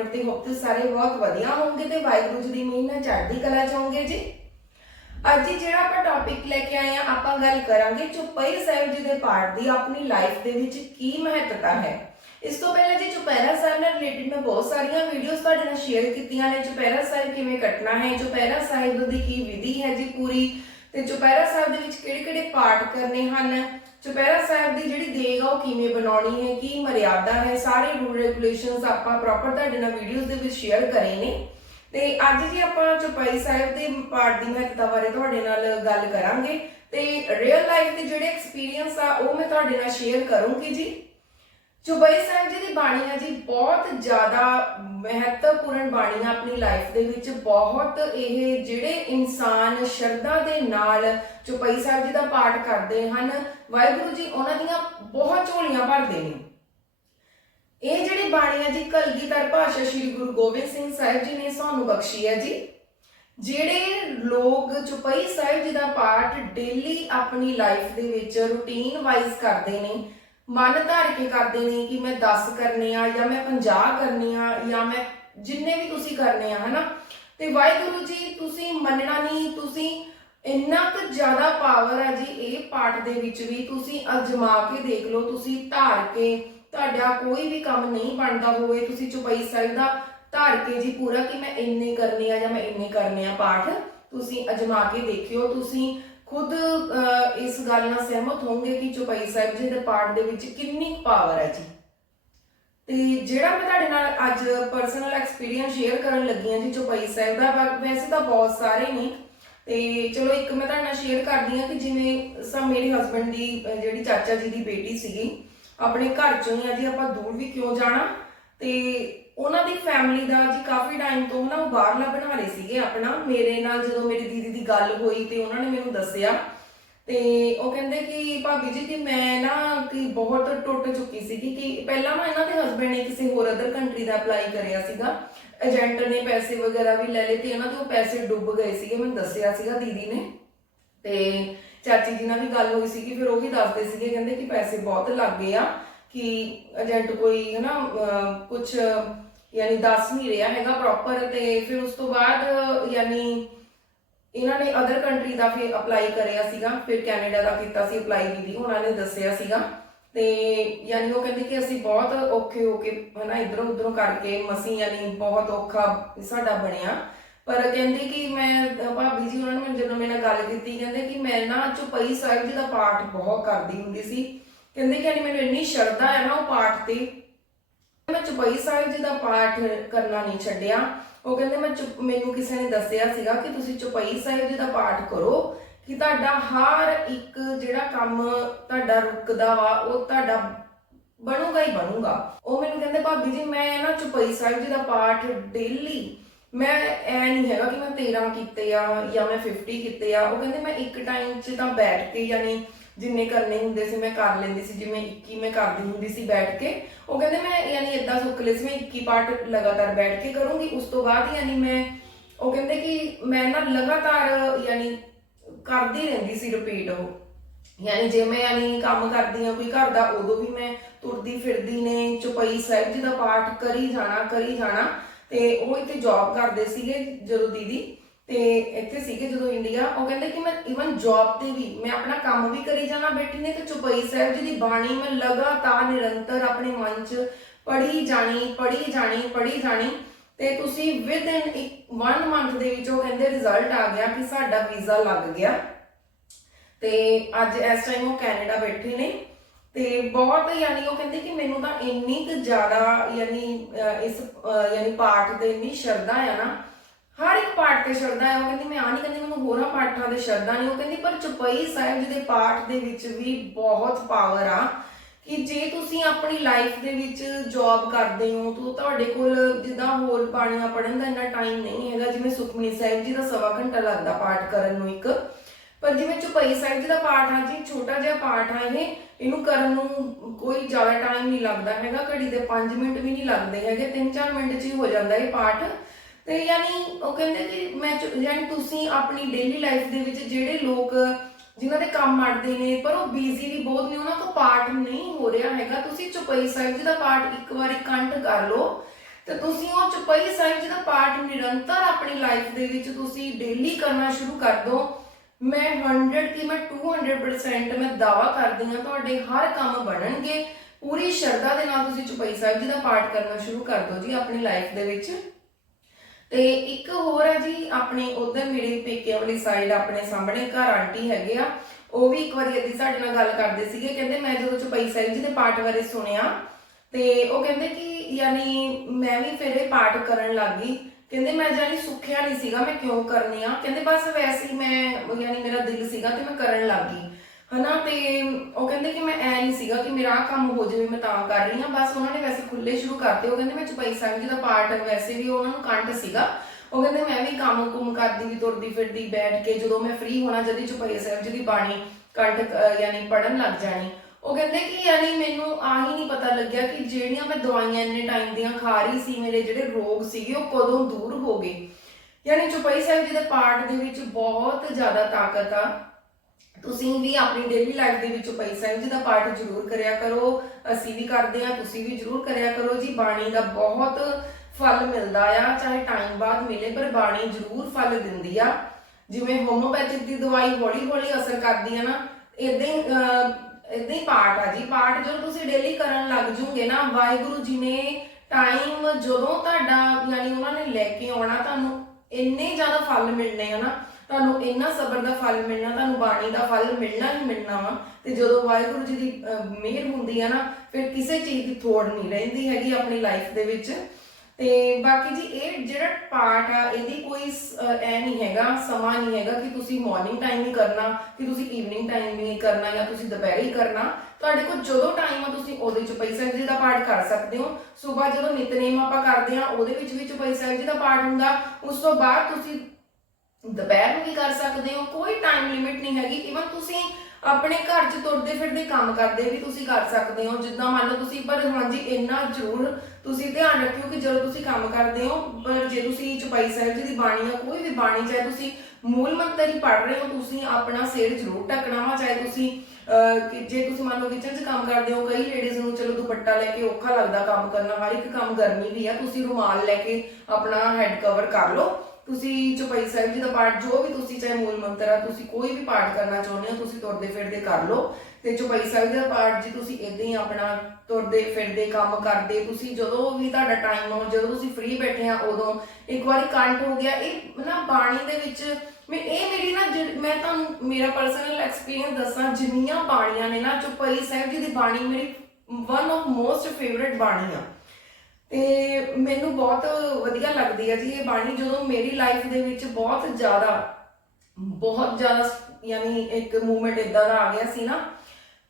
ਪ੍ਰਗਟ ਤੇ ਹੋਪ ਤੇ ਸਾਰੇ ਬਹੁਤ ਵਧੀਆ ਹੋਣਗੇ ਤੇ ਵਾਹਿਗੁਰੂ ਜੀ ਦੀ ਮਿਹਰ ਚੜ੍ਹਦੀ ਕਲਾ ਚ ਜੀ। ਅੱਜ ਜਿਹੜਾ ਆਪਾਂ ਟੌਪਿਕ ਲੈ ਕੇ ਆਏ ਆ, ਆਪਾਂ ਗੱਲ ਕਰਾਂਗੇ ਚੁਪਈ ਸਾਹਿਬ ਜੀ ਦੇ ਪਾਠ ਦੀ, ਆਪਣੀ ਲਾਈਫ ਦੇ ਵਿੱਚ ਕੀ ਮਹੱਤਤਾ ਹੈ। ਇਸ ਤੋਂ ਪਹਿਲਾਂ ਜੀ ਚੁਪਹਿਰਾ ਸਾਹਿਬ ਨਾਲ ਰਿਲੇਟਡ ਮੈਂ ਬਹੁਤ ਸਾਰੀਆਂ ਵੀਡੀਓਜ਼ ਤੁਹਾਡੇ ਨਾਲ ਸ਼ੇਅਰ ਕੀਤੀਆਂ ਨੇ, ਚੁਪਹਿਰਾ ਸਾਹਿਬ ਕਿਵੇਂ ਕੱਟਣਾ ਹੈ, ਚੁਪਹਿਰਾ ਸਾਹਿਬ ਦੀ ਕੀ ਵਿਧੀ ਹੈ ਜੀ ਪੂਰੀ, ਤੇ ਚੁਪਹਿਰਾ ਸਾਹਿਬ ਦੇ ਵਿੱਚ ਕਿਹੜੇ-ਕਿਹੜੇ ਪਾਠ ਕਰਨੇ ਹਨ ਚੁਪਹਿਰਾ ਸਾਹਿਬ ਦੀ ਜਿਹੜੀ ਦੇਗ ਆ ਉਹ ਕਿਵੇਂ ਬਣਾਉਣੀ ਹੈ, ਕੀ ਮਰਿਆਦਾ ਹੈ, ਸਾਰੇ ਰੂਲ ਰੈਗੂਲੇਸ਼ਨਸ ਆਪਾਂ ਪ੍ਰੋਪਰ ਤੁਹਾਡੇ ਨਾਲ ਵੀਡੀਓਜ਼ ਦੇ ਵਿੱਚ ਸ਼ੇਅਰ ਕਰੇ ਨੇ। ਤੇ ਅੱਜ ਜੀ ਆਪਾਂ ਚੁਪਾਈ ਸਾਹਿਬ ਦੇ ਪਾਠ ਦੀ ਮਹੱਤਤਾ ਬਾਰੇ ਤੁਹਾਡੇ ਨਾਲ ਗੱਲ ਕਰਾਂਗੇ। ਤੇ ਰੀਅਲ ਲਾਈਫ ਦੇ ਜਿਹੜੇ ਐਕਸਪੀਰੀਅੰਸ ਆ, ਉਹ ਮੈਂ ਤੁਹਾਡੇ ਨਾਲ ਸ਼ੇਅਰ ਕਰੂੰਗੀ ਜੀ। ਚੁਪਾਈ ਸਾਹਿਬ ਜੀ ਦੀ ਬਾਣੀ ਆ ਜੀ, ਬਹੁਤ ਜ਼ਿਆਦਾ ਮਹੱਤਵਪੂਰਨ ਬਾਣੀ ਆ ਆਪਣੀ ਲਾਈਫ ਦੇ ਵਿੱਚ। ਬਹੁਤ ਇਹ ਜਿਹੜੇ ਇਨਸਾਨ ਸ਼ਰਧਾ ਦੇ ਨਾਲ ਚੁਪਾਈ ਸਾਹਿਬ ਜੀ ਦਾ ਪਾਠ ਕਰਦੇ ਹਨ, ਵਾਹਿਗੁਰੂ ਜੀ ਉਹਨਾਂ ਦੀਆਂ ਬਹੁਤ ਝੋਲੀਆਂ ਭਰਦੇ ਨੇ। ਇਹ ਜਿਹੜੀ ਬਾਣੀ ਹੈ ਜੀ ਕਲਗੀਧਰ ਭਾਸ਼ਾ ਸ੍ਰੀ ਗੁਰੂ ਗੋਬਿੰਦ ਸਿੰਘ ਸਾਹਿਬ ਜੀ ਨੇ ਸਾਨੂੰ ਬਖਸ਼ੀ ਹੈ ਜੀ। ਜਿਹੜੇ ਲੋਕ ਚੁਪਈ ਸਾਹਿਬ ਜੀ ਦਾ ਪਾਠ ਡੇਲੀ ਆਪਣੀ ਲਾਈਫ ਦੇ ਵਿੱਚ ਰੂਟੀਨ ਵਾਈਜ਼ ਕਰਦੇ ਨੇ ਮਨ ਧਾਰ ਕੇ ਕਰਦੇ ਨੇ ਕਿ ਮੈਂ 10 ਕਰਨੇ ਆ ਜਾਂ ਮੈਂ 50 ਕਰਨੇ ਆ ਜਾਂ ਮੈਂ ਜਿੰਨੇ ਵੀ ਤੁਸੀਂ ਕਰਨੇ ਆ, ਹਨਾ? ਤੇ ਵਾਹਿਗੁਰੂ ਜੀ, ਤੁਸੀਂ ਮੰਨਣਾ ਨਹੀਂ, ਤੁਸੀਂ ਇੰਨਾ ਕੁ ਜ਼ਿਆਦਾ ਪਾਵਰ ਹੈ ਜੀ ਇਹ ਪਾਠ ਦੇ ਵਿੱਚ ਵੀ, ਤੁਸੀਂ ਅਜਮਾ ਕੇ ਦੇਖ ਲਓ, ਤੁਸੀਂ ਧਾਰ ਕੇ ਤੁਹਾਡਾ ਕੋਈ ਵੀ ਕੰਮ ਨਹੀਂ ਬਣਦਾ ਹੋਵੇ, ਤੁਸੀਂ ਚੁਪਈ ਸਾਹਿਬ ਦਾ ਧਾਰ ਕੇ ਜੀ ਪੂਰਾ ਕਿ ਮੈਂ ਇੰਨੇ ਕਰਨੇ ਆ ਜਾਂ ਮੈਂ ਇੰਨੇ ਕਰਨੇ ਆ ਪਾਠ, ਤੁਸੀਂ ਅਜਮਾ ਕੇ ਦੇਖਿਓ, ਤੁਸੀਂ ਖੁਦ ਅਹ, ਇਸ ਗੱਲ ਨਾਲ ਸਹਿਮਤ ਹੋਵੋਗੇ ਕਿ ਚੁਪਈ ਸਾਹਿਬ ਜੀ ਦੇ ਪਾਠ ਦੇ ਵਿੱਚ ਕਿੰਨੀ ਪਾਵਰ ਹੈ ਜੀ। ਤੇ ਜਿਹੜਾ ਮੈਂ ਤੁਹਾਡੇ ਨਾਲ ਅੱਜ ਪਰਸਨਲ ਐਕਸਪੀਰੀਅੰਸ ਸ਼ੇਅਰ ਕਰਨ ਲੱਗੀ ਹਾਂ ਜੀ ਚੁਪਈ ਸਾਹਿਬ ਦਾ ਵਾ- ਵੈਸੇ ਤਾਂ ਬਹੁਤ ਸਾਰੇ ਨੇ। ਤੇ ਚਲੋ ਇੱਕ ਮੈਂ ਤੁਹਾਡੇ ਨਾਲ ਸ਼ੇਅਰ ਕਰਦੀ ਹਾਂ ਕਿ ਜਿਵੇਂ ਸਾ ਮੇਰੇ ਹਸਬੰਡ ਦੀ ਅਹ, ਜਿਹੜੀ ਚਾਚਾ ਜੀ ਦੀ ਬੇਟੀ ਸੀਗੀ ਆਪਣੇ ਘਰ ਚੋਂ ਹੀ ਆ ਜੀ ਆਪਾਂ ਦੂਰ ਵੀ ਕਿਉਂ ਜਾਣਾ? ਤੇ ਉਹਨਾਂ ਦੀ ਫੈਮਿਲੀ ਦਾ ਜੀ ਕਾਫੀ ਟਾਈਮ ਤੋਂ ਨਾ ਉਹ ਬਾਹਰਲਾ ਬਣਾ ਰਹੇ ਸੀਗੇ ਆਪਣਾ। ਮੇਰੇ ਨਾਲ ਜਦੋਂ ਮੇਰੀ ਦੀਦੀ ਦੀ ਗੱਲ ਹੋਈ ਤੇ ਉਹਨਾਂ ਨੇ ਮੈਨੂੰ ਦੱਸਿਆ। ਤੇ ਉਹ ਕਹਿੰਦੇ ਕਿ ਭਾਬੀ ਜੀ, ਕਿ ਮੈਂ ਨਾ ਕਿ ਬਹੁਤ ਟੁੱਟ ਚੁੱਕੀ ਸੀਗੀ ਕਿ ਪਹਿਲਾਂ ਨਾ ਇਹਨਾਂ ਦੇ ਹਸਬੰਡ ਨੇ ਕਿਸੇ ਹੋਰ ਅਦਰ ਕੰਟਰੀ ਦਾ ਅਪਲਾਈ ਕਰਿਆ ਸੀਗਾ। ਏਜੰਟ ਨੇ ਪੈਸੇ ਵਗੈਰਾ ਵੀ ਲੈ ਲਏ ਤੇ ਇਹਨਾਂ ਦੇ ਉਹ ਪੈਸੇ ਡੁੱਬ ਗਏ ਸੀਗੇ, ਮੈਨੂੰ ਦੱਸਿਆ ਸੀਗਾ ਦੀਦੀ ਨੇ। ਤੇ ਚਾਚੀ ਜੀ ਨਾਲ ਵੀ ਗੱਲ ਹੋਈ ਸੀਗੀ, ਫਿਰ ਉਹ ਵੀ ਦੱਸਦੇ ਸੀਗੇ, ਕਹਿੰਦੇ ਕਿ ਪੈਸੇ ਬਹੁਤ ਲੱਗ ਗਏ ਆ। ਕਿ ਏਜੰਟ ਕੋਈ, ਹਨਾ ਕੁਝ ਯਾਨੀ ਦੱਸ ਨਹੀਂ ਰਿਹਾ ਹੈਗਾ ਪ੍ਰੋਪਰ ਤੇ ਫਿਰ ਉਸ ਤੋਂ ਬਾਅਦ, ਯਾਨੀ ਇਹਨਾਂ ਨੇ ਅਦਰ ਕੰਟਰੀ ਦਾ ਫਿਰ ਅਪਲਾਈ ਕਰਿਆ ਸੀਗਾ, ਫਿਰ ਕੈਨੇਡਾ ਦਾ ਕੀਤਾ ਸੀ ਅਪਲਾਈ ਦੀਦੀ ਉਹਨਾਂ ਨੇ ਦੱਸਿਆ ਸੀਗਾ। ਤੇ ਯਾਨੀ ਉਹ ਕਹਿੰਦੇ ਕਿ ਅਸੀਂ ਬਹੁਤ ਔਖੇ ਹੋ ਕੇ, ਹਨਾ, ਇਧਰੋਂ ਉਧਰੋਂ ਕਰਕੇ ਮਸੀ ਯਾਨੀ ਬਹੁਤ ਔਖਾ ਸਾਡਾ ਬਣਿਆ। ਪਰ ਕਹਿੰਦੇ ਕਿ ਮੈਂ, ਭਾਬੀ ਜੀ ਉਹਨਾਂ ਨੇ ਜਦੋਂ ਮੇਰੇ ਨਾਲ ਗੱਲ ਕੀਤੀ, ਕਹਿੰਦੇ ਕਿ ਮੈਂ ਨਾ ਚੁਪਈ ਸਾਹਿਬ ਜੀ ਦਾ ਪਾਠ ਬਹੁਤ ਕਰਦੀ ਹੁੰਦੀ ਸੀ। ਕਹਿੰਦੇ ਕਿ ਮੈਨੂੰ ਇੰਨੀ ਸ਼ਰਧਾ ਹੈ ਨਾ ਉਹ ਪਾਠ ਤੇ ਮੈਂ ਚੁਪਈ ਸਾਹਿਬ ਜੀ ਦਾ ਪਾਠ ਕਰਨਾ ਨਹੀਂ ਛੱਡਿਆ। ਉਹ ਕਹਿੰਦੇ ਮੈਂ ਮੈਨੂੰ ਕਿਸੇ ਨੇ ਦੱਸਿਆ ਸੀਗਾ ਕਿ ਤੁਸੀਂ ਚੁਪਈ ਸਾਹਿਬ ਜੀ ਦਾ ਪਾਠ ਕਰੋ, ਕਿ ਤੁਹਾਡਾ ਹਰ ਇੱਕ ਜਿਹੜਾ ਕੰਮ ਤੁਹਾਡਾ ਰੁਕਦਾ ਵਾ, ਉਹ ਤੁਹਾਡਾ ਬਣੂਗਾ ਹੀ ਬਣੂਗਾ। ਉਹ ਮੈਨੂੰ ਕਹਿੰਦੇ, ਭਾਬੀ ਜੀ, ਮੈਂ ਨਾ ਚੁਪਈ ਸਾਹਿਬ ਜੀ ਦਾ ਪਾਠ ਡੇਲੀ ਮੈਂ ਐ ਨਹੀਂ ਹੈਗਾ ਕਿ ਮੈਂ 13 ਕੀਤੇ ਆ ਜਾਂ ਮੈਂ 50 ਕੀਤੇ ਆ। ਉਹ ਕਹਿੰਦੇ, ਮੈਂ ਇੱਕ ਟਾਈਮ 'ਚ ਤਾਂ ਬੈਠ ਕੇ ਯਾਨੀ ਜਿੰਨੇ ਕਰਨੇ ਹੁੰਦੇ ਸੀ ਮੈਂ ਕਰ ਲੈਂਦੀ ਸੀ, ਜਿਵੇਂ 21 ਮੈਂ ਕਰਦੀ ਹੁੰਦੀ ਸੀ ਬੈਠ ਕੇ। ਉਹ ਕਹਿੰਦੇ ਮੈਂ ਯਾਨੀ ਇਦਾਂ ਸੁੱਕ ਲਈ ਸੀ, ਮੈਂ 21 ਪਾਠ ਲਗਾਤਾਰ ਬੈਠ ਕੇ ਕਰੂੰਗੀ। ਉਸ ਤੋਂ ਬਾਅਦ ਯਾਨੀ ਮੈਂ, ਉਹ ਕਹਿੰਦੇ ਕਿ ਮੈਂ ਨਾ ਲਗਾਤਾਰ ਯਾਨੀ ਕਰਦੀ ਰਹਿੰਦੀ ਸੀ ਰਿਪੀਟ ਉਹ। ਯਾਨੀ ਜੇ ਮੈਂ ਯਾਨੀ ਕੰਮ ਕਰਦੀ ਆ ਕੋਈ ਘਰ ਦਾ, ਉਦੋਂ ਵੀ ਮੈਂ ਤੁਰਦੀ ਫਿਰਦੀ ਨੇ, ਚੁਪਈ ਸਾਹਿਬ ਜੀ ਦਾ ਪਾਠ ਕਰੀ ਜਾਣਾ ਕਰੀ ਜਾਣਾ। ਤੇ ਉਹ ਇੱਥੇ ਜੌਬ ਕਰਦੇ ਸੀਗੇ ਜਦੋਂ ਦੀਦੀ। ਤੇ ਇੱਥੇ ਸੀਗੇ ਜਦੋਂ ਇੰਡੀਆ ਉਹ ਕਹਿੰਦੇ ਕਿ ਮੈਂ ਇਵਨ ਜੌਬ ਤੇ ਵੀ, ਮੈਂ ਆਪਣਾ ਕੰਮ ਵੀ ਕਰੀ ਜਾਣਾ ਬੈਠੀ ਨੇ, ਤੇ ਚੁਪਈ ਸਾਹਿਬ ਜੀ ਦੀ ਬਾਣੀ ਮੈਂ ਲਗਾਤਾਰ ਨਿਰੰਤਰ ਆਪਣੇ ਮਨ 'ਚ ਪੜ੍ਹੀ ਜਾਣੀ ਪੜ੍ਹੀ ਜਾਣੀ ਪੜ੍ਹੀ ਜਾਣੀ। ਤੇ ਤੁਸੀਂ ਵਿਦ ਇਨ 1 ਮੰਥ ਦੇ ਵਿੱਚ ਉਹ ਕਹਿੰਦੇ ਰਿਜ਼ਲਟ ਆ ਗਿਆ ਕਿ ਸਾਡਾ ਵੀਜ਼ਾ ਲੱਗ ਗਿਆ। ਤੇ ਅੱਜ ਇਸ ਟਾਈਮ ਉਹ ਕੈਨੇਡਾ ਬੈਠੇ ਨੇ। ਤੇ ਬਹੁਤ ਯਾਨੀ ਉਹ ਕਹਿੰਦੇ ਕਿ ਮੈਨੂੰ ਤਾਂ ਇੰਨੀ ਕੁ ਜ਼ਿਆਦਾ ਯਾਨੀ ਇਸ ਯਾਨੀ ਪਾਠ ਤੇ ਇੰਨੀ ਸ਼ਰਧਾ ਆ ਨਾ ਹਰ ਇੱਕ ਪਾਠ ਤੇ ਸ਼ਰਧਾ ਹੈ। ਉਹ ਕਹਿੰਦੀ, ਮੈਂ ਆ ਨਹੀਂ ਕਹਿੰਦੀ, ਮੈਨੂੰ ਹੋਰਾਂ ਪਾਠਾਂ ਦੇ ਸ਼ਰਧਾ ਨਹੀਂ ਉਹ ਕਹਿੰਦੀ, ਪਰ ਚੁਪਈ ਸਾਹਿਬ ਜੀ ਦੇ ਪਾਠ ਦੇ ਵਿੱਚ ਵੀ ਬਹੁਤ ਪਾਵਰ ਆ ਕਿ ਜੇ ਤੁਸੀਂ ਆਪਣੀ ਲਾਈਫ ਦੇ ਵਿੱਚ ਜੌਬ ਕਰਦੇ ਹੋ, ਤਾਂ ਤੁਹਾਡੇ ਕੋਲ ਜਿੱਦਾਂ ਹੋਰ ਬਾਣੀਆਂ ਪੜ੍ਹਨ ਦਾ ਇੰਨਾ ਟਾਈਮ ਨਹੀਂ ਹੈਗਾ, ਜਿਵੇਂ ਸੁਖਮਨੀ ਸਾਹਿਬ ਜੀ ਦਾ ਸਵਾ ਘੰਟਾ ਲੱਗਦਾ ਪਾਠ ਕਰਨ ਨੂੰ ਇੱਕ। ਪਰ ਜਿਵੇਂ ਚੁਪਈ ਸਾਹਿਬ ਜੀ ਦਾ ਪਾਠ ਆ ਜੀ, ਛੋਟਾ ਜਿਹਾ ਪਾਠ ਆ ਇਹ, ਇਹਨੂੰ ਕਰਨ ਨੂੰ ਕੋਈ ਜ਼ਿਆਦਾ ਟਾਈਮ ਨਹੀਂ ਲੱਗਦਾ ਹੈਗਾ, ਘੜੀ ਦੇ 5 ਮਿੰਟ ਵੀ ਨਹੀਂ ਲੱਗਦੇ ਹੈਗੇ 3-4 ਮਿੰਟ 'ਚ ਹੀ ਹੋ ਜਾਂਦਾ ਇਹ ਪਾਠ। ਤੇ ਯਾਨੀ ਉਹ ਕਹਿੰਦੇ ਕਿ ਮੈਂ ਚ- ਯਾਨੀ ਤੁਸੀਂ ਆਪਣੀ ਡੇਲੀ ਲਾਈਫ ਦੇ ਵਿੱਚ ਜਿਹੜੇ ਲੋਕ ਜਿਨ੍ਹਾਂ ਦੇ ਕੰਮ ਅੜਦੇ ਨੇ, ਪਰ ਉਹ ਬੀਜ਼ੀ ਵੀ ਬਹੁਤ ਨੇ, ਉਹਨਾਂ ਕੋਲ ਪਾਠ ਨਹੀਂ ਹੋ ਰਿਹਾ ਹੈਗਾ। ਤੁਸੀਂ ਚੁਪਈ ਸਾਹਿਬ ਜੀ ਦਾ ਪਾਠ ਇੱਕ ਵਾਰੀ ਕੰਠ ਕਰ ਲਓ। ਤੇ ਤੁਸੀਂ ਉਹ ਚੁਪਈ ਸਾਹਿਬ ਜੀ ਦਾ ਪਾਠ ਨਿਰੰਤਰ ਆਪਣੀ ਲਾਈਫ ਦੇ ਵਿੱਚ ਤੁਸੀਂ ਡੇਲੀ ਕਰਨਾ ਸ਼ੁਰੂ ਕਰ ਦਿਓ ਮੈਂ 100 ਕੀ ਮੈਂ 200% ਮੈਂ ਦਾਵਾ ਕਰਦੀ ਹਾਂ, ਤੁਹਾਡੇ ਹਰ ਕੰਮ ਬਣਨਗੇ। ਪੂਰੀ ਸ਼ਰਧਾ ਦੇ ਨਾਲ ਤੁਸੀਂ ਚੁਪਈ ਸਾਹਿਬ ਜੀ ਦਾ ਪਾਠ ਕਰਨਾ ਸ਼ੁਰੂ ਕਰ ਦਿਓ ਜੀ ਆਪਣੀ ਲਾਈਫ ਦੇ ਵਿੱਚ। ਤੇ ਇੱਕ ਹੋਰ ਹੈ ਜੀ, ਆਪਣੇ ਉਧਰ ਮੇਰੇ ਪੇਕਿਆਂ ਵਾਲੀ ਸਾਈਡ ਆਪਣੇ ਸਾਹਮਣੇ ਘਰ ਆਂਟੀ ਹੈਗੇ ਆ। ਉਹ ਵੀ ਇੱਕ ਵਾਰੀ ਅੱਧੀ ਸਾਡੇ ਨਾਲ ਗੱਲ ਕਰਦੇ ਸੀਗੇ, ਕਹਿੰਦੇ ਮੈਂ ਜਦੋਂ ਚੁਪਈ ਸਾਹਿਬ ਜੀ ਦੇ ਪਾਠ ਬਾਰੇ ਸੁਣਿਆ, ਤੇ ਉਹ ਕਹਿੰਦੇ ਕਿ ਯਾਨੀ ਮੈਂ ਵੀ ਫਿਰ ਇਹ ਪਾਠ ਕਰਨ ਲੱਗ ਗਈ। ਕਹਿੰਦੇ ਮੈਂ ਜਾਨੀ ਸੁੱਖਿਆ ਨਹੀਂ ਸੀਗਾ, ਮੈਂ ਕਿਉਂ ਕਰਨੀ ਆ? ਕਹਿੰਦੇ ਬਸ ਵੈਸੇ ਹੀ ਮੈਂ ਯਾਨੀ ਮੇਰਾ ਦਿਲ ਸੀਗਾ ਤੇ ਮੈਂ ਕਰਨ ਲੱਗ ਗਈ। ਹਨਾ, ਤੇ ਉਹ ਕਹਿੰਦੇ ਕਿ ਮੈਂ ਐ ਨਹੀਂ ਸੀਗਾ ਕਿ ਮੇਰਾ ਆਹ ਕੰਮ ਹੋ ਜਾਵੇ, ਮੈਂ ਤਾਂ ਕਰ ਰਹੀ ਹਾਂ। ਬਸ ਉਹਨਾਂ ਨੇ ਵੈਸੇ ਖੁੱਲੇ ਸ਼ੁਰੂ ਕਰਤੇ। ਉਹ ਕਹਿੰਦੇ ਮੈਂ ਚੁਪਈ ਸਾਹਿਬ ਜੀ ਦਾ ਪਾਠ ਵੈਸੇ ਵੀ ਉਹਨਾਂ ਨੂੰ ਕੰਠ ਸੀਗਾ। ਉਹ ਕਹਿੰਦੇ ਮੈਂ ਵੀ ਕੰਮ ਕੁਮ ਕਰਦੀ ਵੀ, ਤੁਰਦੀ ਫਿਰਦੀ, ਬੈਠ ਕੇ ਜਦੋਂ ਮੈਂ ਫ੍ਰੀ ਹੋਣਾ, ਜਦੀ ਚੁਪਈ ਸਾਹਿਬ ਜੀ ਦੀ ਬਾਣੀ ਕੰਠ ਯਾਨੀ ਪੜਨ ਲੱਗ ਜਾਣੀ। ਉਹ ਕਹਿੰਦੇ ਕਿ ਯਾਨੀ ਮੈਨੂੰ ਆਹੀ ਨਹੀਂ ਪਤਾ ਲੱਗਿਆ ਕਿ ਜਿਹੜੀਆਂ ਮੈਂ ਦਵਾਈਆਂ ਇੰਨੇ ਟਾਈਮ ਦੀਆਂ ਖਾ ਰਹੀ ਸੀ, ਮੇਰੇ ਜਿਹੜੇ ਰੋਗ ਸੀਗੇ, ਉਹ ਕਦੋਂ ਦੂਰ ਹੋ ਗਏ। ਯਾਨੀ ਚੁਪਈ ਸਾਹਿਬ ਜੀ ਦੇ ਪਾਠ ਦੇ ਵਿੱਚ ਬਹੁਤ ਜ਼ਿਆਦਾ ਤਾਕਤ ਆ। ਤੁਸੀਂ ਵੀ ਆਪਣੀ ਡੇਲੀ ਲਾਈਫ ਦੇ ਵਿੱਚ ਚੁਪਈ ਜੀ ਦਾ ਪਾਠ ਜ਼ਰੂਰ ਕਰਿਆ ਕਰੋ। ਅਸੀਂ ਵੀ ਕਰਦੇ ਆ ਤੁਸੀਂ ਵੀ ਜ਼ਰੂਰ ਕਰਿਆ ਕਰੋ ਜੀ। ਬਾਣੀ ਦਾ ਬਹੁਤ ਫਲ ਮਿਲਦਾ ਆ ਚਾਹੇ ਟਾਈਮ ਬਾਅਦ ਮਿਲੇ ਪਰ ਬਾਣੀ ਜ਼ਰੂਰ ਫਲ ਦਿੰਦੀ ਆ। ਜਿਵੇਂ ਹੋਮੋਪੈਥਿਕ ਦੀ ਦਵਾਈ ਹੌਲੀ ਹੌਲੀ ਅਸਰ ਕਰਦੀ ਆ ਨਾ ਇਦਾਂ ਹੀ ਅਹ, ਹੀ ਪਾਠ ਆ ਜੀ। ਪਾਠ ਜਦੋਂ ਤੁਸੀਂ ਡੇਲੀ ਕਰਨ ਲੱਗ ਜੂਗੇ ਨਾ ਵਾਹਿਗੁਰੂ ਜੀ ਨੇ ਟਾਈਮ ਜਦੋਂ ਤੁਹਾਡਾ ਯਾਨੀ ਉਹਨਾਂ ਨੇ ਲੈ ਕੇ ਆਉਣਾ ਤੁਹਾਨੂੰ ਇੰਨੇ ਜ਼ਿਆਦਾ ਫਲ ਮਿਲਣੇ ਆ ਨਾ ਤੁਹਾਨੂੰ ਇੰਨਾ ਸਬਰ ਦਾ ਫਲ ਮਿਲਣਾ ਤੁਹਾਨੂੰ ਬਾਣੀ ਦਾ ਫਲ ਮਿਲਣਾ ਹੀ ਮਿਲਣਾ ਵਾ। ਤੇ ਜਦੋਂ ਵਾਹਿਗੁਰੂ ਜੀ ਦੀ ਅਹ, ਮਿਹਰ ਹੁੰਦੀ ਆ ਨਾ ਫਿਰ ਕਿਸੇ ਚੀਜ਼ ਦੀ ਥੋੜ ਨਹੀਂ ਰਹਿੰਦੀ ਹੈਗੀ ਆਪਣੀ ਲਾਈਫ ਦੇ ਵਿੱਚ। ਤੇ ਬਾਕੀ ਜੀ ਇਹ ਜਿਹੜਾ ਪਾਠ ਆ ਇਹਦੀ ਕੋਈ ਸ- ਅਹ, ਐ ਨਹੀਂ ਹੈਗਾ ਸਮਾਂ ਨਹੀਂ ਹੈਗਾ ਕਿ ਤੁਸੀਂ ਮਾਰਨਿੰਗ ਟਾਈਮ ਹੀ ਕਰਨਾ ਕਿ ਤੁਸੀਂ ਈਵਨਿੰਗ ਟਾਈਮ ਵੀ ਕਰਨਾ ਜਾਂ ਤੁਸੀਂ ਦੁਪਹਿਰੇ ਹੀ ਕਰਨਾ। ਤੁਹਾਡੇ ਕੋਲ ਜਦੋਂ ਟਾਈਮ ਆ ਤੁਸੀਂ ਉਹਦੇ ਚ ਚੁਪਈ ਸਾਹਿਬ ਜੀ ਦਾ ਪਾਠ ਕਰ ਸਕਦੇ ਹੋ। ਸਵੇਰ ਜਦੋਂ ਨਿਤਨੇਮ ਆਪਾਂ ਕਰਦੇ ਆ ਉਹਦੇ ਵਿੱਚ ਵੀ ਚੁਪਈ ਸਾਹਿਬ ਜੀ ਦਾ ਪਾਠ ਹੁੰਦਾ। ਉਸ ਤੋਂ ਬਾਅਦ ਤੁਸੀਂ ਦੁਪਹਿਰ ਨੂੰ ਵੀ ਕਰ ਸਕਦੇ ਹੋ ਕੋਈ ਟਾਈਮ ਲਿਮਿਟ ਨਹੀਂ ਹੈਗੀ। ਇਵਨ ਤੁਸੀਂ ਆਪਣੇ ਘਰ 'ਚ ਤੁਰਦੇ ਫਿਰਦੇ ਕੰਮ ਕਰਦੇ ਵੀ ਤੁਸੀਂ ਕਰ ਸਕਦੇ ਹੋ। ਜਿੱਦਾਂ ਮੰਨ ਲਓ ਤੁਸੀਂ ਪਰ ਹਾਂਜੀ ਇੰਨਾ ਜ਼ਰੂਰ ਤੁਸੀਂ ਧਿਆਨ ਰੱਖਿਓ ਕਿ ਜਦੋਂ ਤੁਸੀਂ ਕੰਮ ਕਰਦੇ ਹੋ ਪਰ ਜੇ ਤੁਸੀਂ ਚੁਪਈ ਸਾਹਿਬ ਜੀ ਦੀ ਬਾਣੀ ਜਾਂ ਕੋਈ ਵੀ ਬਾਣੀ ਚਾਹੇ ਤੁਸੀਂ ਮੂਲ ਮੰਤਰ ਹੀ ਪੜ ਰਹੇ ਹੋ ਤੁਸੀਂ ਆਪਣਾ ਸਿਰ ਜ਼ਰੂਰ ਢੱਕਣਾ ਵਾ। ਚਾਹੇ ਤੁਸੀਂ ਅਹ, ਜੇ ਤੁਸੀਂ ਮੰਨ ਲਓ ਕਿਚਨ 'ਚ ਕੰਮ ਕਰਦੇ ਹੋ ਕਈ ਲੇਡੀਜ਼ ਨੂੰ ਚਲੋ ਦੁਪੱਟਾ ਲੈ ਕੇ ਔਖਾ ਲੱਗਦਾ ਕੰਮ ਕਰਨਾ ਹਰ ਇੱਕ ਕੰਮ ਗਰਮੀ ਵੀ ਆ ਤੁਸੀਂ ਰੁਮਾਲ ਲੈ ਕੇ ਆਪਣਾ ਹੈਡ ਕਵਰ ਕਰ ਲਓ। ਤੁਸੀਂ ਚੁਪਈ ਸਾਹਿਬ ਜੀ ਦਾ ਪਾਠ ਜੋ ਵੀ ਤੁਸੀਂ ਚਾਹੇ ਮੂਲ ਮੰਤਰ ਆ, ਤੁਸੀਂ ਕੋਈ ਵੀ ਪਾਠ ਕਰਨਾ ਚਾਹੁੰਦੇ ਹੋ, ਤੁਸੀਂ ਤੁਰਦੇ ਫਿਰਦੇ ਕਰ ਲਓ। ਤੇ ਚੁਪਈ ਸਾਹਿਬ ਜੀ ਦਾ ਪਾਠ ਜੀ, ਤੁਸੀਂ ਇਦਾਂ ਹੀ ਆਪਣਾ ਤੁਰਦੇ ਫਿਰਦੇ ਕੰਮ ਕਰਦੇ, ਤੁਸੀਂ ਜਦੋਂ ਵੀ ਤੁਹਾਡਾ ਟਾਈਮ ਹੋ, ਜਦੋਂ ਤੁਸੀਂ ਫ੍ਰੀ ਬੈਠੇ ਆ, ਉਦੋਂ ਇੱਕ ਵਾਰੀ ਕੰਠ ਹੋ ਗਿਆ, ਇਹ ਨਾ ਬਾਣੀ ਦੇ ਵਿੱਚ ਮੈਂ, ਇਹ ਮੇਰੀ ਨਾ ਜਿਹੜੀ- ਮੈਂ ਤੁਹਾਨੂੰ, ਮੇਰਾ ਪਰਸਨਲ ਐਕਸਪੀਰੀਅੰਸ ਦੱਸਾਂ, ਜਿੰਨੀਆਂ ਬਾਣੀਆਂ ਨੇ ਨਾ, ਚੁਪਈ ਸਾਹਿਬ ਜੀ ਦੀ ਬਾਣੀ ਮੇਰੀ ਵਨ ਆਫ ਮੋਸਟ ਫੇਵਰਿਟ ਬਾਣੀ ਆ। ਤੇ ਮੈਨੂੰ ਬਹੁਤ ਵਧੀਆ ਲੱਗਦੀ ਹੈ ਜੀ ਇਹ ਬਾਣੀ, ਜਦੋਂ ਮੇਰੀ ਲਾਈਫ ਦੇ ਵਿੱਚ ਬਹੁਤ ਜ਼ਿਆਦਾ ਬਹੁਤ ਜ਼ਿਆਦਾ ਯਾਨੀ ਇੱਕ ਮੂਵਮੈਂਟ ਇਦਾਂ ਦਾ ਆ ਗਿਆ ਸੀ ਨਾ,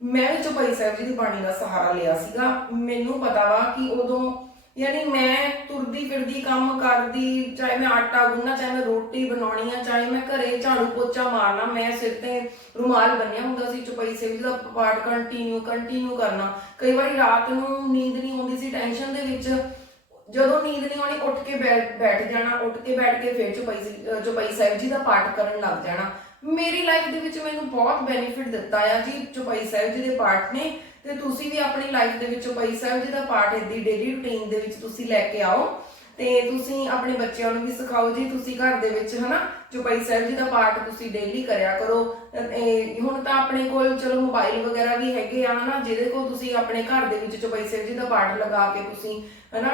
ਮੈਂ ਵੀ ਸਾਹਿਬ ਜੀ ਦੀ ਬਾਣੀ ਦਾ ਸਹਾਰਾ ਲਿਆ ਸੀਗਾ। ਮੈਨੂੰ ਪਤਾ ਵਾ ਕਿ ਉਦੋਂ, ਯਾਨੀ ਮੈਂ ਤੁਰਦੀ ਫਿਰਦੀ, ਕੰਮ ਕਰਦੀ, ਚਾਹੇ ਮੈਂ ਆਟਾ ਗੁੰਨਣਾ ਚਾਹੇ ਮੈਂ ਰੋਟੀ ਬਣਾਉਣੀ ਆ, ਚਾਹੇ ਮੈਂ ਘਰੇ ਝਾੜੂ ਪੋਚਾ ਮਾਰਨਾ, ਮੈਂ ਸਿਰ ਤੇ ਰੁਮਾਲ ਬੰਨਿਆ ਹੁੰਦਾ ਸੀ ਚੁਪਈ ਸਾਹਿਬ ਦਾ ਪਾਠ ਕੰਟੀਨਿਊ ਕੰਟੀਨਿਊ ਕਰਨਾ। ਕਈ ਵਾਰੀ ਰਾਤ ਨੂੰ ਨੀਂਦ ਨਹੀਂ ਆਉਂਦੀ ਸੀ ਟੈਨਸ਼ਨ ਦੇ ਵਿੱਚ ਜਦੋਂ ਨੀਂਦ ਨਹੀਂ ਆਉਣੀ, ਉੱਠ ਕੇ ਬੈਠ ਬੈਠ ਜਾਣਾ, ਉੱਠ ਕੇ ਬੈਠ ਕੇ ਫਿਰ ਚੁਪਈ ਸੀ- ਅਹ ਚੁਪਈ ਸਾਹਿਬ ਜੀ ਦਾ ਪਾਠ ਕਰਨ ਲੱਗ ਜਾਣਾ। ਮੇਰੀ ਲਾਈਫ ਦੇ ਵਿੱਚ ਮੈਨੂੰ ਬਹੁਤ ਬੈਨੀਫਿਟ ਦਿੱਤਾ ਆ ਜੀ ਚੁਪਈ ਸਾਹਿਬ ਜੀ ਦੇ ਪਾਠ ਨੇ। ਤੇ ਤੁਸੀਂ ਵੀ ਆਪਣੀ ਲਾਈਫ ਦੇ ਵਿੱਚ ਚੁਪਈ ਸਾਹਿਬ ਜੀ ਦਾ ਪਾਠ ਇਦੀ ਡੇਲੀ ਰੁਟੀਨ ਦੇ ਵਿੱਚ ਤੁਸੀਂ ਲੈ ਕੇ ਆਓ। ਤੇ ਤੁਸੀਂ ਆਪਣੇ ਬੱਚਿਆਂ ਨੂੰ ਵੀ ਸਿਖਾਓ ਜੀ, ਤੁਸੀਂ ਘਰ ਦੇ ਵਿੱਚ ਹਨਾ ਚੁਪਈ ਸਾਹਿਬ ਜੀ ਦਾ ਪਾਠ ਤੁਸੀਂ ਡੇਲੀ ਕਰਿਆ ਕਰੋ। ਇਹ ਹੁਣ ਤਾਂ ਆਪਣੇ ਕੋਲ ਚਲੋ ਮੋਬਾਈਲ ਵਗੈਰਾ ਵੀ ਹੈਗੇ ਆ, ਹਨਾ? ਜਿਹਦੇ ਕੋਲ ਤੁਸੀਂ ਆਪਣੇ ਘਰ ਦੇ ਵਿੱਚ ਚੁਪਈ ਸਾਹਿਬ ਜੀ ਦਾ ਪਾਠ ਲਗਾ ਕੇ ਤੁਸੀਂ, ਹਨਾ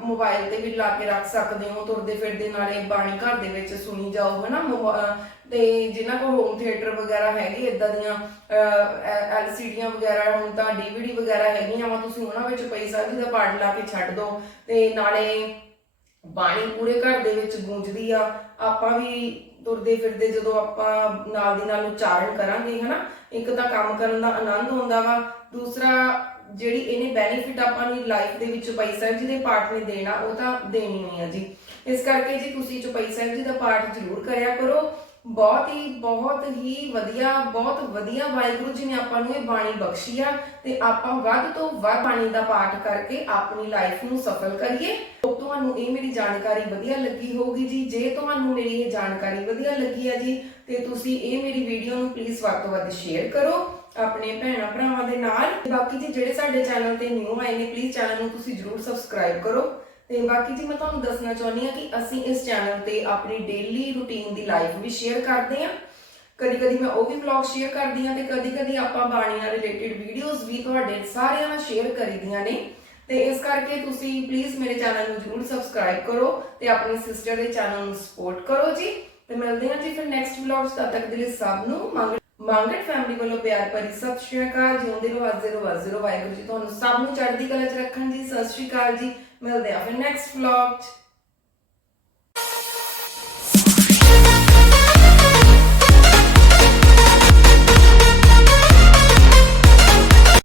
ਮੋਬਾਈਲ ਤੇ ਵੀ ਲਾ ਕੇ ਰੱਖ ਸਕਦੇ ਹੋ, ਤੁਰਦੇ ਫਿਰਦੇ ਨਾਲੇ ਬਾਣੀ ਘਰ ਦੇ ਵਿੱਚ ਸੁਣੀ ਜਾਓ, ਹਨਾ? ਤੇ ਜਿਨ੍ਹਾਂ ਕੋਲ ਹੋਮ ਥੀਏਟਰ ਵਗੈਰਾ ਹੈਗੇ ਇਦਾਂ ਦੀਆਂ ਐਲਸੀਡੀਆਂ ਵਗੈਰਾ, ਹੁਣ ਤਾਂ ਡੀਵੀਡੀ ਵਗੈਰਾ ਹੈਗੀਆਂ ਵਾ, ਤੁਸੀਂ ਉਹਨਾਂ ਵਿੱਚ ਚੁਪਈ ਸਾਹਿਬ ਜੀ ਦਾ ਪਾਠ ਲਾ ਕੇ ਛੱਡ ਦਿਓ ਤੇ ਨਾਲੇ ਬਾਣੀ ਪੂਰੇ ਘਰ ਦੇ ਵਿੱਚ ਗੂੰਜਦੀ ਆ, ਆਪਾਂ ਵੀ ਤੁਰਦੇ ਫਿਰਦੇ ਜਦੋਂ ਆਪਾਂ ਨਾਲ ਦੀ ਨਾਲ ਉਚਾਰਨ ਕਰਾਂਗੇ, ਹਨਾ? ਇੱਕ ਤਾਂ ਕੰਮ ਕਰਨ ਦਾ ਆਨੰਦ ਆਉਂਦਾ ਵਾ, ਦੂਸਰਾ ਜਿਹੜੀ ਇਹਨੇ ਬੈਨੀਫਿਟ ਆਪਾਂ ਨੂੰ ਲਾਈਫ ਦੇ ਵਿੱਚ ਚੁਪਈ ਸਾਹਿਬ ਜੀ ਦੇ ਪਾਠ ਨੇ ਦੇਣਾ, ਉਹ ਤਾਂ ਦੇਣੀ ਹੋਈ ਆ ਜੀ। ਇਸ ਕਰਕੇ ਜੀ ਤੁਸੀਂ ਚੁਪਈ ਸਾਹਿਬ ਜੀ ਦਾ ਪਾਠ ਜ਼ਰੂਰ ਕਰਿਆ ਕਰੋ। ਬਹੁਤ ਹੀ ਬਹੁਤ ਹੀ ਵਧੀਆ, ਬਹੁਤ ਵਧੀਆ ਵਾਹਿਗੁਰੂ ਜੀ ਨੇ ਆਪਾਂ ਨੂੰ ਇਹ ਬਾਣੀ ਬਖਸ਼ੀ ਆ ਤੇ ਆਪਾਂ ਵੱਧ ਤੋਂ ਵੱਧ ਬਾਣੀ ਦਾ ਪਾਠ ਕਰਕੇ ਆਪਣੀ ਲਾਈਫ ਨੂੰ ਸਫਲ ਕਰੀਏ। ਤੁਹਾਨੂੰ ਇਹ ਮੇਰੀ ਜਾਣਕਾਰੀ ਵਧੀਆ ਲੱਗੀ ਹੋਊਗੀ ਜੀ। ਜੇ ਤੁਹਾਨੂੰ ਮੇਰੀ ਇਹ ਜਾਣਕਾਰੀ ਵਧੀਆ ਲੱਗੀ ਆ ਜੀ, ਤੇ ਤੁਸੀਂ ਇਹ ਮੇਰੀ ਵੀਡੀਓ ਨੂੰ ਪਲੀਜ਼ ਵੱਧ ਤੋਂ ਵੱਧ ਸ਼ੇਅਰ ਕਰੋ ਆਪਣੇ ਭੈਣਾਂ ਭਰਾਵਾਂ ਦੇ ਨਾਲ। ਬਾਕੀ ਜੀ, ਜਿਹੜੇ ਸਾਡੇ ਚੈਨਲ ਤੇ ਨਿਊ ਆਏ ਨੇ ਪਲੀਜ਼ ਚੈਨਲ ਨੂੰ ਤੁਸੀਂ ਜਰੂਰ ਸਬਸਕ੍ਰਾਈਬ ਕਰੋ। ਤੇ ਬਾਕੀ ਜੀ, ਮੈਂ ਤੁਹਾਨੂੰ ਦੱਸਣਾ ਚਾਹੁੰਦੀ ਹਾਂ ਕਿ ਅਸੀਂ ਇਸ ਚੈਨਲ ਤੇ ਆਪਣੀ ਡੇਲੀ ਰੁਟੀਨ ਦੀ ਲਾਈਫ ਵੀ ਸ਼ੇਅਰ ਕਰਦੇ ਹਾਂ ਕਦੀ ਕਦੀ ਮੈਂ ਉਹ ਵੀ ਵਲੌਗ ਸ਼ੇਅਰ ਕਰਦੀ ਹਾਂ ਤੇ ਕਦੀ ਕਦੀ ਆਪਾਂ ਬਾਣੀਆਂ ਰਿਲੇਟਡ ਵੀਡੀਓਜ਼ ਵੀ ਤੁਹਾਡੇ ਸਾਰਿਆਂ ਨਾਲ ਸ਼ੇਅਰ ਕਰੀਦੀਆਂ ਨੇ। ਤੇ ਇਸ ਕਰਕੇ ਤੁਸੀਂ ਪਲੀਜ਼ ਮੇਰੇ ਚੈਨਲ ਨੂੰ ਜਰੂਰ ਸਬਸਕ੍ਰਾਈਬ ਕਰੋ ਤੇ ਆਪਣੀ ਸਿਸਟਰ ਦੇ ਚੈਨਲ ਨੂੰ ਸਪੋਰਟ ਕਰੋ ਜੀ। ਤੇ ਮਿਲਦੇ ਹਾਂ ਜੀ ਫਿਰ ਨੈਕਸਟ ਵਲੌਗਸ ਤਦ ਤੱਕ ਦੇ ਲਈ ਸਭ ਨੂੰ ਮੰਗਟ ਫੈਮਿਲੀ ਵੱਲੋਂ ਪਿਆਰ ਭਰੀ ਸਤਿ ਸ਼੍ਰੀ ਅਕਾਲ। ਜਿਉਂਦੇ ਰਹੋ ਵਸਦੇ ਰਹੋ ਵਸਦੇ ਰਹੋ। ਵਾਹਿਗੁਰੂ ਜੀ, ਤੁਹਾਨੂੰ ਸਭ ਨੂੰ ਚੜ੍ਹਦੀ ਕਲਾ 'ਚ ਰੱਖਣ ਜੀ। ਸਤਿ ਸ਼੍ਰੀ ਅਕਾਲ ਜੀ। ਮਿਲਦੇ ਹਾਂ ਫਿਰ ਨੈਕਸਟ ਵਲੌਗ 'ਚ।